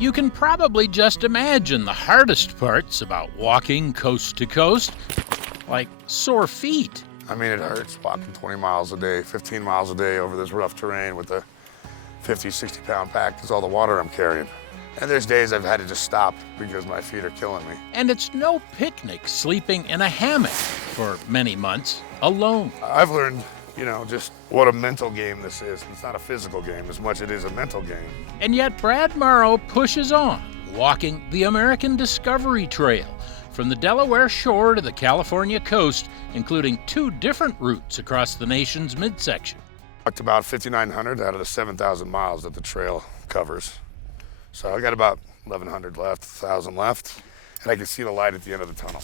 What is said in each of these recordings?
You can probably just imagine the hardest parts about walking coast to coast, like sore feet. I mean, it hurts walking 20 miles a day, 15 miles a day over this rough terrain with a 50, 60 pound pack. That's all the water I'm carrying. And there's days I've had to just stop because my feet are killing me. And it's no picnic sleeping in a hammock for many months alone. I've learned, just what a mental game this is. It's not a physical game as much as it is a mental game. And yet Brad Morrow pushes on, walking the American Discovery Trail from the Delaware shore to the California coast, including 2 different routes across the nation's midsection. Walked about 5,900 out of the 7,000 miles that the trail covers. So I got about 1,100 left, 1,000 left, and I can see the light at the end of the tunnel.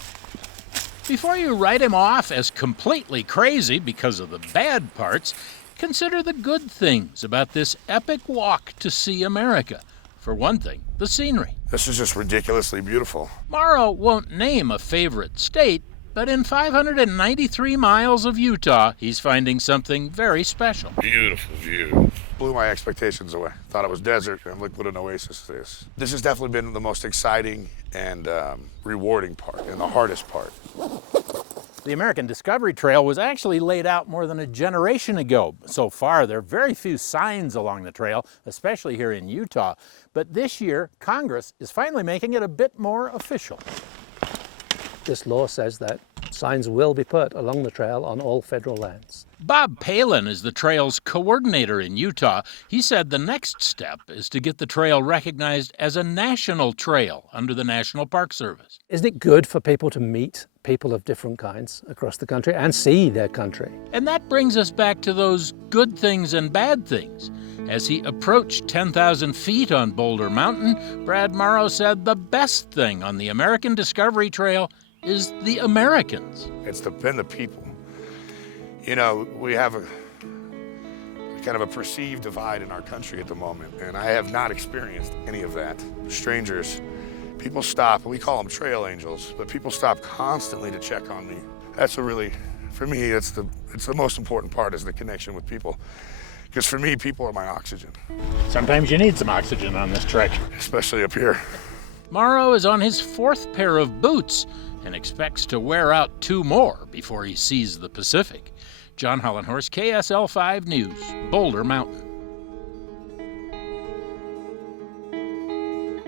Before you write him off as completely crazy because of the bad parts, consider the good things about this epic walk to see America. For one thing, the scenery. This is just ridiculously beautiful. Morrow won't name a favorite state, but in 593 miles of Utah, he's finding something very special. Beautiful view. Blew my expectations away. Thought it was desert, and look what an oasis it is. This has definitely been the most exciting and rewarding part, and the hardest part. The American Discovery Trail was actually laid out more than a generation ago. So far, there are very few signs along the trail, especially here in Utah. But this year, Congress is finally making it a bit more official. This law says that signs will be put along the trail on all federal lands. Bob Palin is the trail's coordinator in Utah. He said the next step is to get the trail recognized as a national trail under the National Park Service. Isn't it good for people to meet people of different kinds across the country and see their country? And that brings us back to those good things and bad things. As he approached 10,000 feet on Boulder Mountain, Brad Morrow said the best thing on the American Discovery Trail is the Americans. It's been the people. We have a kind of a perceived divide in our country at the moment, and I have not experienced any of that. Strangers, people stop, and we call them trail angels, but people stop constantly to check on me. That's for me, it's the most important part is the connection with people. Because for me, people are my oxygen. Sometimes you need some oxygen on this trek. Especially up here. Morrow is on his 4th pair of boots and expects to wear out 2 more before he sees the Pacific. John Hollenhorst, KSL 5 News, Boulder Mountain.